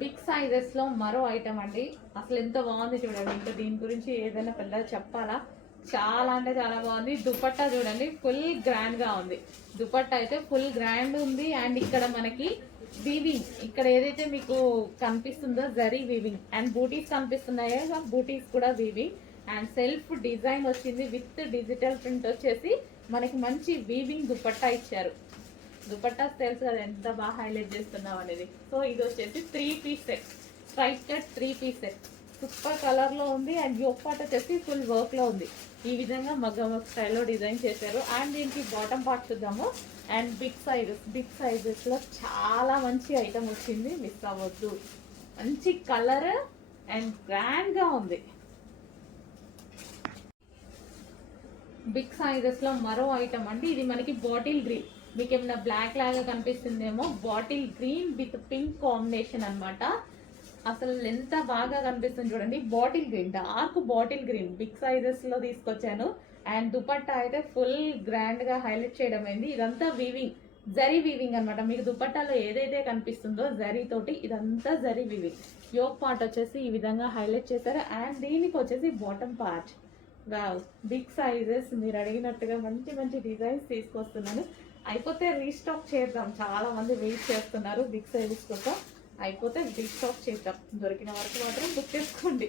Big sizes లో మరో item అండి. అసలు ఎంత బాగుంది చూడండి. ఇంకా దీని గురించి ఏదైనా పెద్దగా చెప్పాలా, చాలా అంటే చాలా బాగుంది. దుపట్టా చూడండి, ఫుల్ గ్రాండ్ గా ఉంది. దుపట్టా అయితే ఫుల్ గ్రాండ్ ఉంది. అండ్ ఇక్కడ మనకి వీవింగ్, ఇక్కడ ఏదైతే మీకు కనిపిస్తుందో జరీ వీవింగ్, అండ్ బూటీస్ కనిపిస్తున్నాయో బూటీస్ కూడా వీవింగ్, అండ్ సెల్ఫ్ డిజైన్ వచ్చింది విత్ డిజిటల్ ప్రింట్ వచ్చేసి మనకి మంచి వీవింగ్ దుపట్టా ఇచ్చారు. దుపట్టా తెలుసు కదా ఎంత బాగా హైలైట్ చేస్తున్నాం అనేది. సో ఇది వచ్చేసి 3 piece set, straight cut 3 piece set, super colour లో ఉంది. అండ్ యోక్ పార్ట్ వచ్చేసి ఫుల్ వర్క్ లో ఉంది. ఈ విధంగా మగ్గం వర్క్ స్టైల్లో డిజైన్ చేశారు. అండ్ దీనికి బాటమ్ పార్ట్ చూద్దాము. అండ్ బిగ్ సైజెస్ లో చాలా మంచి ఐటమ్ వచ్చింది, మిస్ అవ్వద్దు. మంచి కలర్ అండ్ గ్రాండ్ గా ఉంది. బిగ్ సైజెస్ లో మరో ఐటమ్ అండి. ఇది మనకి బాటిల్ గ్రీన్, మీకు ఏమైనా బ్లాక్ లాగా కనిపిస్తుందేమో, bottle green with pink combination అన్నమాట. అసలు ఎంత బాగా కనిపిస్తుంది చూడండి. Bottle green, dark bottle green big sizes లో తీసుకొచ్చాను. అండ్ దుపట్టా అయితే ఫుల్ గ్రాండ్ గా హైలైట్ చేయడం అయింది. ఇదంతా వీవింగ్, జరీ వీవింగ్ అనమాట. మీకు దుపట్టాలో ఏదైతే కనిపిస్తుందో జరీ తోటి ఇదంతా జరీ వీవింగ్. యోక్ పార్ట్ వచ్చేసి ఈ విధంగా హైలైట్ చేశారు. అండ్ దీనికి వచ్చేసి bottom part. Wow, big sizes మీరు అడిగినట్టుగా మంచి మంచి డిజైన్స్ తీసుకొస్తున్నాను. అయిపోతే రీస్టాక్ చేద్దాం, చాలా మంది వెయిట్ చేస్తున్నారు బిగ్ సైజెస్ కోసం. అయిపోతే రీస్టాక్ చేద్దాం, దొరికిన వరకు మాత్రం బుక్ చేసుకోండి.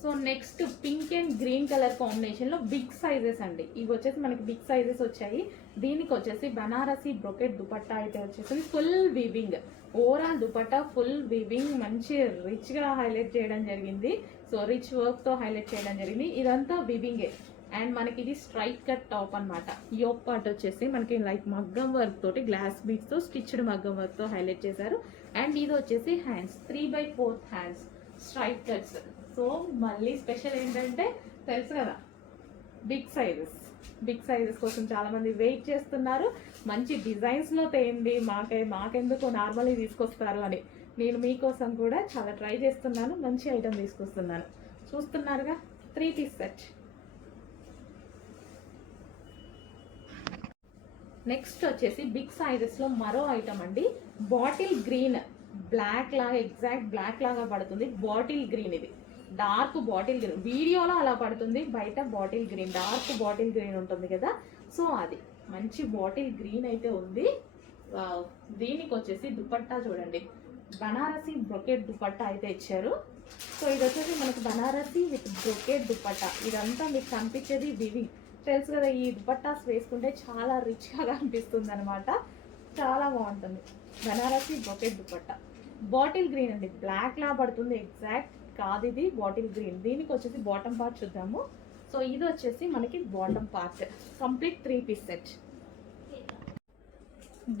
So next pink and green colour combination లో బిగ్ సైజెస్ అండి. ఇవి వచ్చేసి మనకి బిగ్ సైజెస్ వచ్చాయి. దీనికి వచ్చేసి బనారసి బ్రొకెట్ దుపట్టా అయితే వచ్చేసి full weaving, overall dupatta full weaving, మంచి రిచ్ గా హైలైట్ చేయడం జరిగింది. సో రిచ్ వర్క్ తో హైలైట్ చేయడం జరిగింది. ఇదంతా వీవింగే. అండ్ మనకి ఇది స్ట్రైట్ కట్ టాప్ అనమాట. యోక్ పార్ట్ వచ్చేసి మనకి లైక్ మగ్గం వర్క్ తోటి గ్లాస్ బీడ్స్ తో స్టిచ్డ్ మగ్గం వర్క్ తో హైలైట్ చేశారు. అండ్ ఇది వచ్చేసి hands, 3/4 hands straight cuts. So మళ్ళీ స్పెషల్ ఏంటంటే తెలుసు కదా, బిగ్ సైజెస్ కోసం చాలా మంది వెయిట్ చేస్తున్నారు. మంచి డిజైన్స్ లో తేయండి, మాకెందుకు నార్మల్లీ తీసుకొస్తారు అని నేను మీకోసం కూడా చాలా ట్రై చేస్తున్నాను. మంచి ఐటమ్ తీసుకొస్తున్నాను. చూస్తున్నారుగా, 3 పీస్ సెట్. నెక్స్ట్ వచ్చేసి బిగ్ సైజెస్ లో మరో ఐటమ్ అండి. బాటిల్ గ్రీన్, బ్లాక్ లాగా, ఎగ్జాక్ట్ బ్లాక్ లాగా పడుతుంది. బాటిల్ గ్రీన్, ఇది డార్క్ బాటిల్ గ్రీన్. వీడియోలో అలా పడుతుంది, బయట bottle green, dark bottle green ఉంటుంది కదా. సో అది మంచి బాటిల్ గ్రీన్ అయితే ఉంది. దీనికి వచ్చేసి దుపట్టా చూడండి, బనారసి బ్రొకెట్ దుపట్టా అయితే ఇచ్చారు. సో ఇది వచ్చేసి మనకు బనారసి విత్ బ్రొకెట్ దుపట్టా. ఇదంతా మీకు కనిపించేది వివింగ్, తెలుసు కదా. ఈ దుపట్టాస్ వేసుకుంటే చాలా రిచ్ గా కనిపిస్తుంది అనమాట, చాలా బాగుంటుంది. Banarasi brocade dupatta, bottle green అండి, బ్లాక్ లా పడుతుంది, ఎగ్జాక్ట్ కాదు ఇది బాటిల్ గ్రీన్. దీనికి వచ్చేసి బాటమ్ పార్ట్ చూద్దాము. సో ఇది వచ్చేసి మనకి bottom part, complete 3 piece set.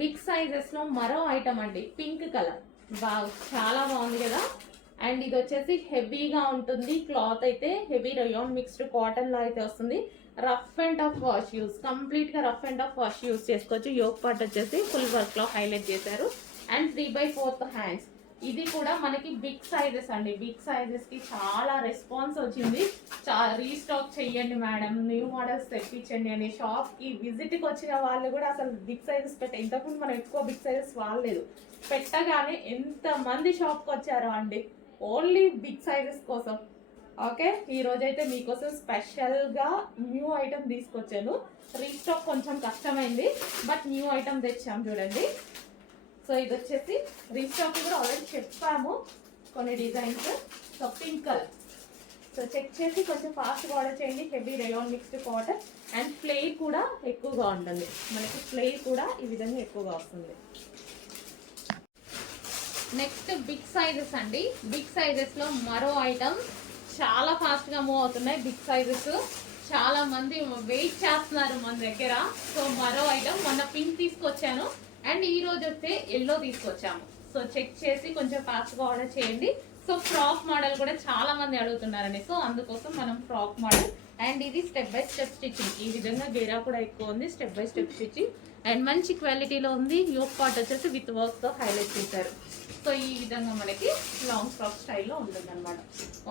Big sizes లో మరో ఐటమ్ అండి, పింక్ కలర్. వావ్, చాలా బాగుంది కదా. అండ్ ఇది వచ్చేసి హెవీగా ఉంటుంది. క్లాత్ అయితే హెవీ రయాన్ మిక్స్డ్ కాటన్ లో అయితే వస్తుంది. Rough and tough wash use, complete గా rough and tough wash use చేసుకోవచ్చు. యోక్ పార్ట్ వచ్చేసి ఫుల్ వర్క్ లో హైలైట్ చేశారు. And 3/4 hands. ఇది కూడా మనకి బిగ్ సైజెస్ అండి. బిగ్ సైజెస్ కి చాలా రెస్పాన్స్ వచ్చింది. రీస్టాక్ చెయ్యండి మేడం, న్యూ మోడల్స్ తెప్పించండి అని షాప్ కి విజిట్ కి వచ్చిన వాళ్ళు కూడా అసలు బిగ్ సైజెస్ ఇంతకుముందు మనం ఎక్కువ బిగ్ సైజెస్ వాడలేదు. పెట్టగానే ఎంత మంది షాప్ కి వచ్చారో అండి, ఓన్లీ బిగ్ సైజెస్ కోసం. ఓకే, ఈ రోజైతే మీకోసం స్పెషల్ గా న్యూ ఐటమ్ తీసుకొచ్చాను. రీస్టాక్ కొంచెం కష్టమైంది, బట్ న్యూ ఐటమ్ తెచ్చాం చూడండి. సో ఇది వచ్చేసి రీస్టాక్ కూడా ఆల్రెడీ చెప్పాము కొన్ని designs. So pink colour. So check చేసి కొంచెం ఫాస్ట్గా ఆర్డర్ చేయండి. Heavy rayon mixed cotton and flare కూడా ఎక్కువగా ఉంటుంది. మనకి ఫ్లేర్ కూడా ఈ విధంగా ఎక్కువగా వస్తుంది. నెక్స్ట్ బిగ్ సైజెస్ అండి. బిగ్ సైజెస్ లో మరో ఐటమ్, చాలా ఫాస్ట్ గా మూవ్ అవుతున్నాయి బిగ్ సైజెస్. చాలా మంది వెయిట్ చేస్తున్నారు మన దగ్గర. సో మరో ఐటమ్, మొన్న పింక్ తీసుకొచ్చాను అండ్ ఈ రోజు వస్తే ఎల్లో తీసుకొచ్చాము. సో చెక్ చేసి కొంచెం ఫాస్ట్ గా ఆర్డర్ చేయండి. సో ఫ్రాక్ మోడల్ కూడా చాలా మంది అడుగుతున్నారండి. సో అందుకోసం మనం ఫ్రాక్ మోడల్. అండ్ ఇది స్టెప్ బై స్టెప్ స్టిచ్చింగ్, ఈ విధంగా గేరా కూడా ఎక్కువ ఉంది. Step by step stitching and మంచి క్వాలిటీలో ఉంది. యోక్ పార్ట్ వచ్చేసి విత్ వర్క్ తో హైలైట్ చేశారు. సో ఈ విధంగా మనకి లాంగ్ ఫ్రాక్ స్టైల్లో ఉంటుంది అనమాట.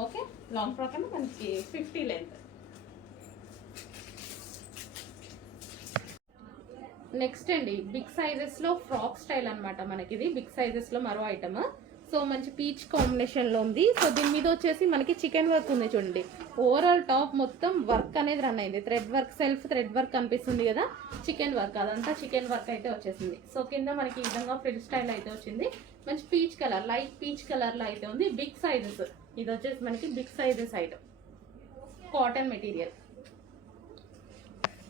ఓకే, లాంగ్ ఫ్రాక్ అంటే మనకి 50 లెంత్. నెక్స్ట్ అండి బిగ్ సైజెస్ లో ఫ్రాక్ స్టైల్ అన్నమాట మనకి. ఇది బిగ్ సైజెస్ లో మరో ఐటమ్. సో మంచి పీచ్ కాంబినేషన్ లో ఉంది. సో దీని మీద వచ్చేసి మనకి చికెన్ వర్క్ ఉంది చూడండి. ఓవరాల్ టాప్ మొత్తం వర్క్ అనేది రన్ అయింది. Thread work, self thread work కనిపిస్తుంది కదా, చికెన్ వర్క్, అదంతా చికెన్ వర్క్ అయితే వచ్చేసింది. సో కింద మనకి ఈ విధంగా ఫ్రిల్ స్టైల్ అయితే వచ్చింది. మంచి peach colour, light peach colour లో అయితే ఉంది. బిగ్ సైజెస్, ఇది వచ్చేసి మనకి big sizes item, cotton material.